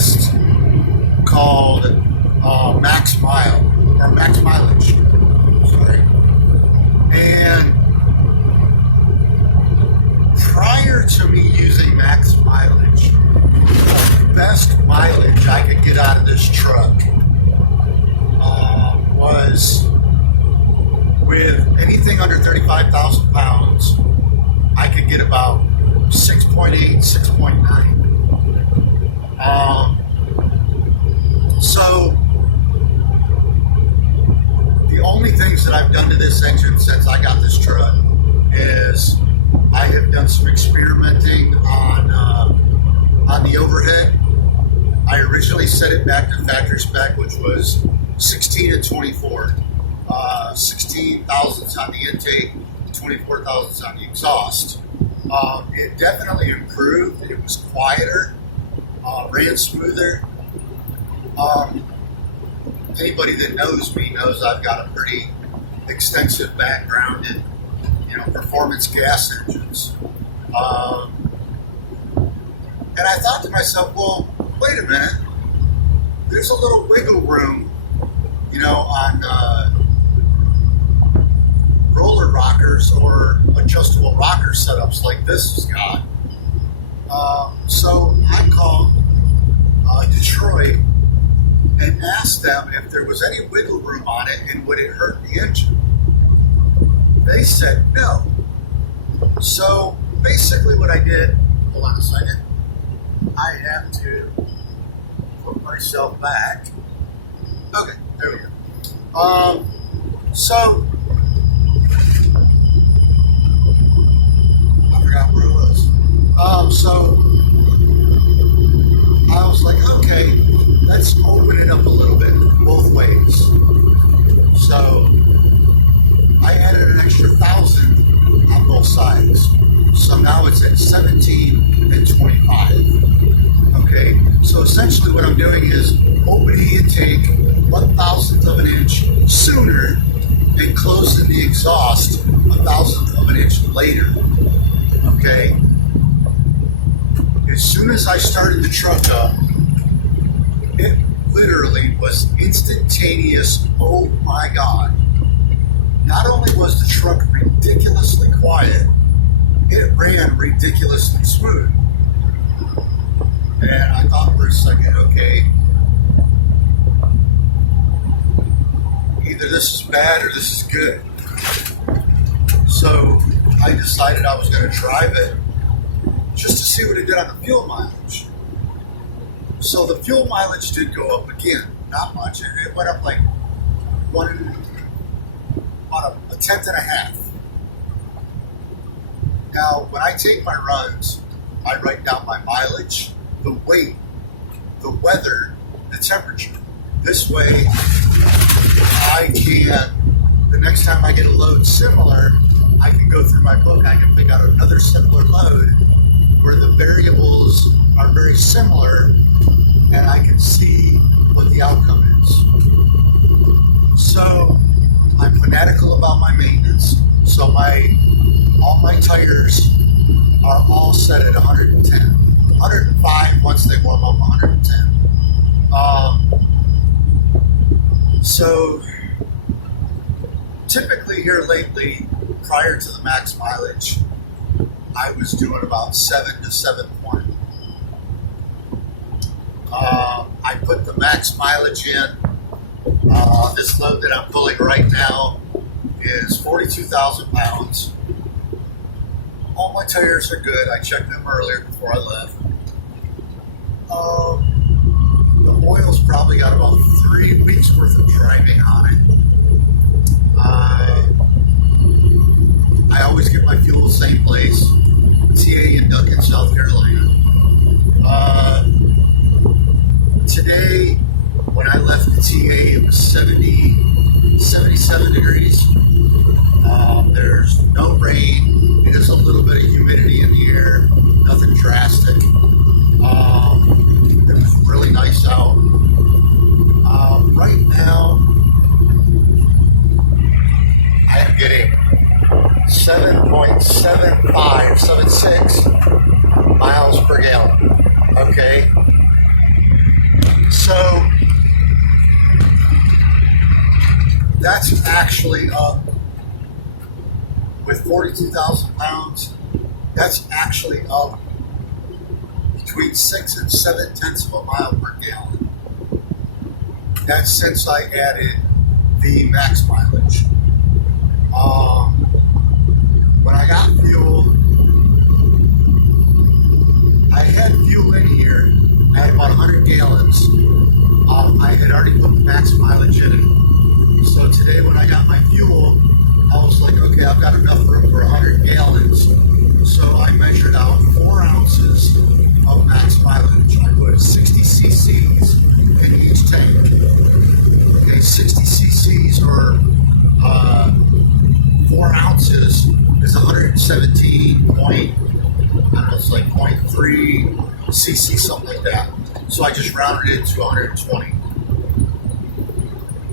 test called Max Mile or Max Mileage. Sorry. And prior to me using Max Mileage, the best mileage I could get out of this truck was with anything under 35,000 pounds, I could get about 6.8, 6.9. So the only things that I've done to this engine since I got this truck is I have done some experimenting on the overhead. I originally set it back to factory spec, which was 16 and 24. 16 thousandths on the intake, 24 thousandths on the exhaust. It definitely improved. It was quieter, ran smoother. Anybody that knows me knows I've got a pretty extensive background in, performance gas engines. And I thought to myself, well, wait a minute. There's a little wiggle room, on roller rockers or adjustable rocker setups like this has got. So I called Detroit and asked them if there was any wiggle room on it and would it hurt the engine. They said no. So basically what I did, hold on a second, I have to put myself back. Okay, there we go. So I forgot where it was. So I was like, okay, let's open it up a little bit both ways. So I added an extra 1,000 on both sides. So now it's at 17 and 25. Okay, so essentially what I'm doing is opening the intake 1,000th of an inch sooner and closing the exhaust 1,000th of an inch later. Okay, as soon as I started the truck up, it literally was instantaneous. Oh my God. Not only was the truck ridiculously quiet, it ran ridiculously smooth. And I thought for a second, okay, either this is bad or this is good. So I decided I was going to drive it just to see what it did on the fuel mileage. So the fuel mileage did go up again, not much. It went up like about a tenth and a half. Now, when I take my runs, I write down my mileage, the weight, the weather, the temperature. This way, I can, the next time I get a load similar, I can go through my book, I can pick out another similar load where the variables are very similar and I can see what the outcome is. So, I'm fanatical about my maintenance. So all my tires are all set at 110. 105 once they warm up 110. So typically here lately, prior to the max mileage, I was doing about 7 to 7.1. I put the max mileage in. This load that I'm pulling right now is 42,000 pounds. All my tires are good. I checked them earlier before I left. The oil's probably got about 3 weeks worth of driving on it. I always get my fuel the same place, TA in Duncan, South Carolina. Today, when I left the TA, it was 77 degrees. There's no rain. It is a little bit of humidity in the air. Nothing drastic. It was really nice out. Right now, I am getting 7.75, 76 miles per gallon. Okay. actually up with 42,000 pounds. That's actually up between 6 and 7/10 of a mile per gallon. That's since I added the max mileage. When I got fuel, I had fuel in here. I had about 100 gallons. I had already put the max mileage in it. So today when I got my fuel, I was like, okay, I've got enough room for 100 gallons. So I measured out 4 ounces of max mileage. I put 60 cc's in each tank. Okay, 60 cc's or 4 ounces is 117 point, I don't know, it's like 0.3 cc, something like that. So I just rounded it to 120.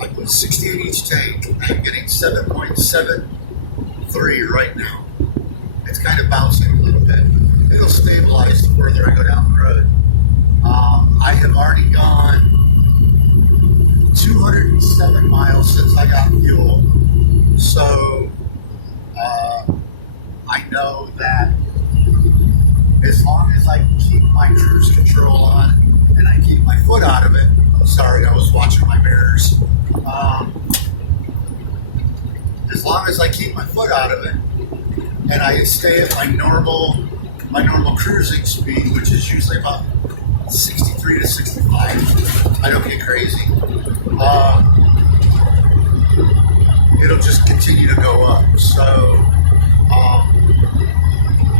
I put 60 in each tank. I'm getting 7.73 right now. It's kind of bouncing a little bit. It'll stabilize the further I go down the road. I have already gone 207 miles since I got fuel. So I know that as long as I keep my cruise control on and I keep my foot out of it. Sorry, I was watching my mirrors. As long as I keep my foot out of it and I stay at my normal cruising speed, which is usually about 63 to 65. I don't get crazy. It'll just continue to go up. So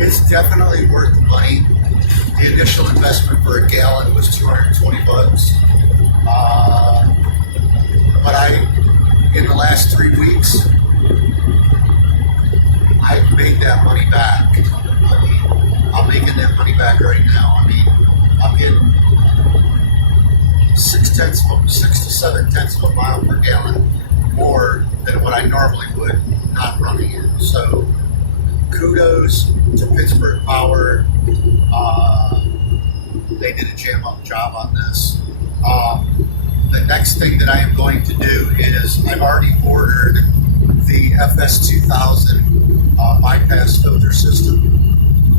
it's definitely worth the money. The initial investment for a gallon was $220. But in the last 3 weeks, I've made that money back. I mean, I'm making that money back right now. I mean, I'm getting 6 to 7/10 of a mile per gallon more than what I normally would not running it. So kudos to Pittsburgh Power. They did a jam-up job on this. The next thing that I am going to do is I've already ordered the FS2000 bypass filter system.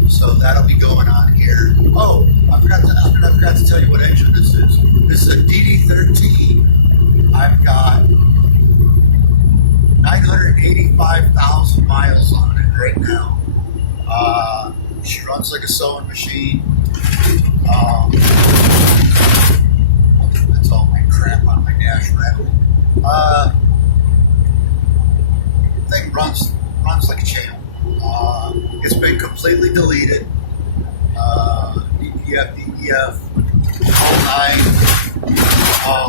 So that'll be going on here. Oh, I forgot to tell you what engine this is. This is a DD13. I've got 985,000 miles on it right now. She runs like a sewing machine. That's all my crap on my dash rail. Thing runs like a champ. It's been completely deleted. BPF, DEF, all 9,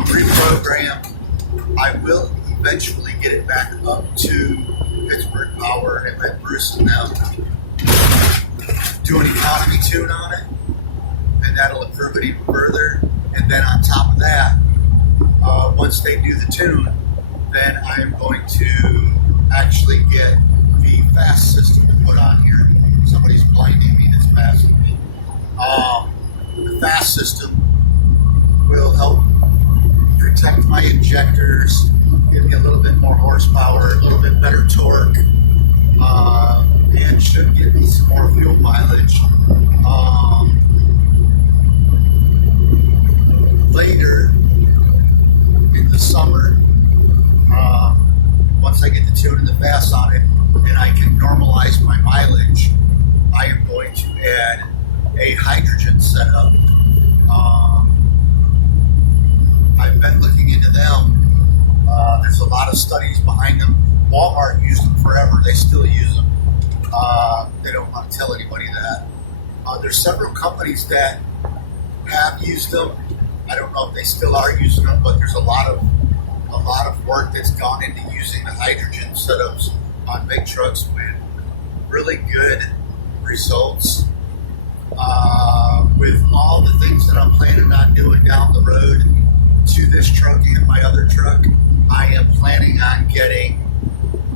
reprogrammed. I will eventually get it back up to Pittsburgh Power and let Bruce and them do an economy tune on it, and that'll improve it even further. And then on top of that, once they do the tune, then I am going to actually get the fast system to put on here. Somebody's blinding me that's passing me. The fast system will help protect my injectors, give me a little bit more horsepower, a little bit better torque, and should give me some more fuel mileage. Later in the summer, once I get the tune and the fast on it, and I can normalize my mileage, I am going to add a hydrogen setup. I've been looking into them. There's a lot of studies behind them. Walmart used them forever. They still use them. They don't want to tell anybody that. There's several companies that have used them. I don't know if they still are using them, but there's a lot of work that's gone into using the hydrogen setups on big trucks with really good results. With all the things that I'm planning on doing down the road to this truck and my other truck, I am planning on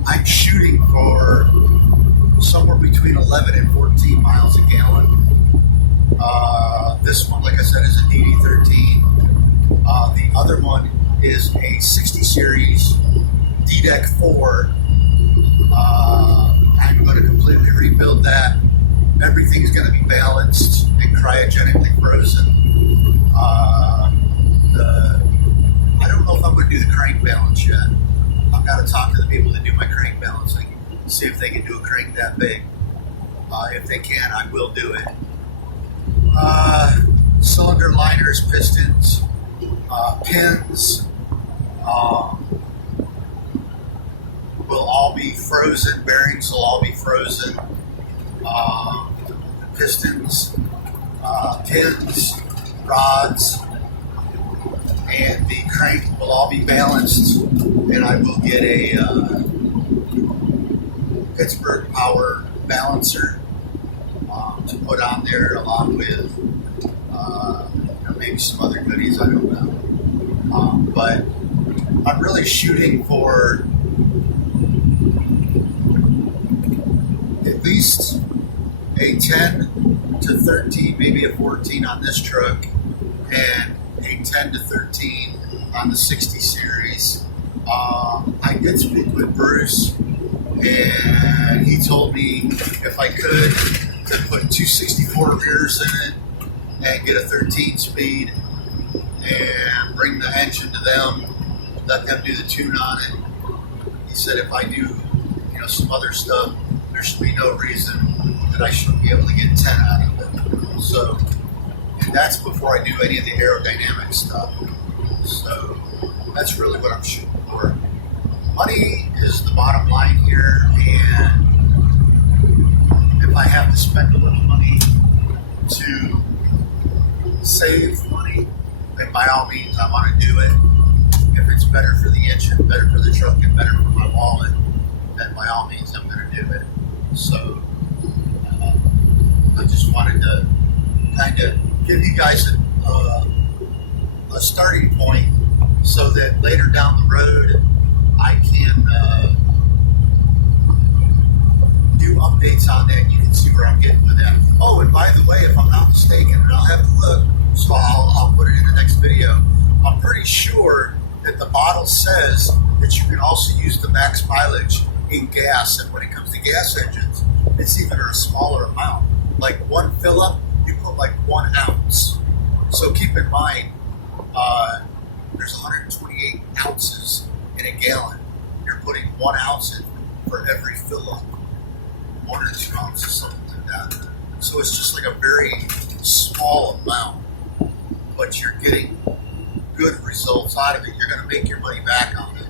I'm shooting for somewhere between 11 and 14 miles a gallon. This one, like I said, is a DD13. The other one is a 60 series D-Deck 4. I'm going to completely rebuild that. Everything's going to be balanced and cryogenically frozen. I don't know if I'm going to do the crank balance yet. I've got to talk to the people that do my crank balancing, see if they can do a crank that big. If they can, I will do it. Cylinder liners, pistons, pins will all be frozen. Bearings will all be frozen. Pistons, pins, rods, and the crank will all be balanced. And I will get a Pittsburgh Power balancer to put on there, along with maybe some other goodies. I don't know, but I'm really shooting for at least a 10 to 13, maybe a 14 on this truck, and a 10 to 13 on the 60 series. I did speak with Bruce, and he told me if I could to put 264 rears in it and get a 13 speed and bring the engine to them, let them do the tune on it. He said if I do, some other stuff, there should be no reason that I shouldn't be able to get 10 out of it. So, and that's before I do any of the aerodynamic stuff. So that's really what I'm shooting for. Money is the bottom line here, and if I have to spend a little money to save money, then by all means I want to do it. If it's better for the engine, better for the truck, and better for my wallet, then by all means I'm going to do it. So I just wanted to kind of give you guys a starting point so that later down the road I can do updates on that. You can see where I'm getting with that. Oh, and by the way, if I'm not mistaken, and I'll have to look, so I'll put it in the next video, I'm pretty sure that the bottle says that you can also use the max mileage in gas, and when it comes to gas engines, it's even a smaller amount. Like one fill up, you put like 1 ounce. So keep in mind, there's 128 ounces in a gallon. You're putting 1 ounce in for every fill up, 1 or 2 ounces, something like that. So it's just like a very small amount, but you're getting good results out of it. You're going to make your money back on it.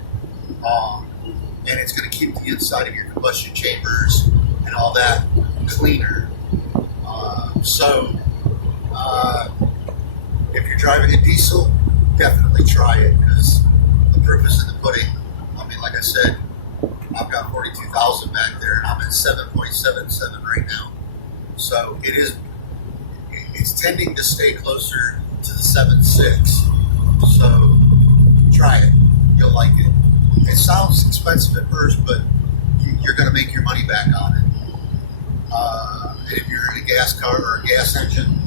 And it's going to keep the inside of your combustion chambers and all that cleaner. If you're driving a diesel, definitely try it, because the proof is in the pudding. I mean, like I said, I've got 42,000 back there, and I'm at 7.77 right now. So it's tending to stay closer to the 7.6. So try it. You'll like it. It sounds expensive at first, but you're going to make your money back on it. And if you're in a gas car or a gas engine,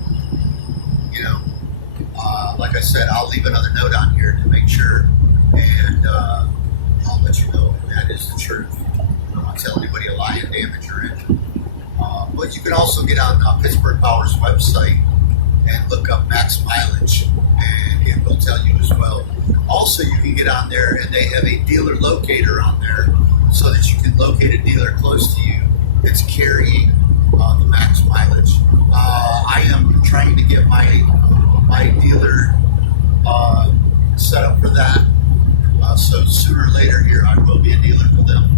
like I said, I'll leave another note on here to make sure, and I'll let you know if that is the truth. I don't want to tell anybody a lie and damage your engine. But you can also get on Pittsburgh Power's website and look up max mileage, and it will tell you as well. Also, you can get on there, and they have a dealer locator on there so that you can locate a dealer close to you that's carrying the max mileage. I am trying to get my dealer set up for that. So sooner or later here, I will be a dealer for them.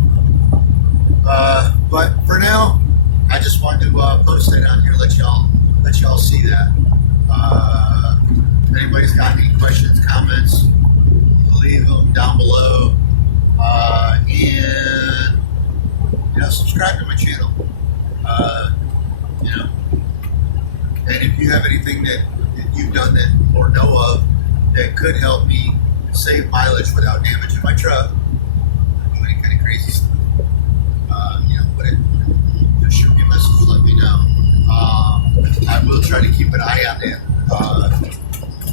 But for now, I just wanted to post that on here, let y'all see that. If anybody's got any questions, comments, leave them down below. And subscribe to my channel. And if you have anything that you've done that or know of that could help me save mileage without damaging my truck, do any kind of crazy stuff, just shoot me a message, let me know. I will try to keep an eye on it.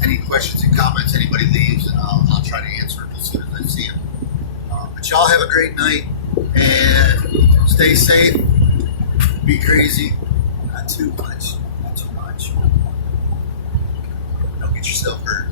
Any questions and comments anybody leaves, and I'll try to answer them as soon as I see them. But y'all have a great night and stay safe. Be crazy. Not too much. Not too much. Don't get yourself hurt.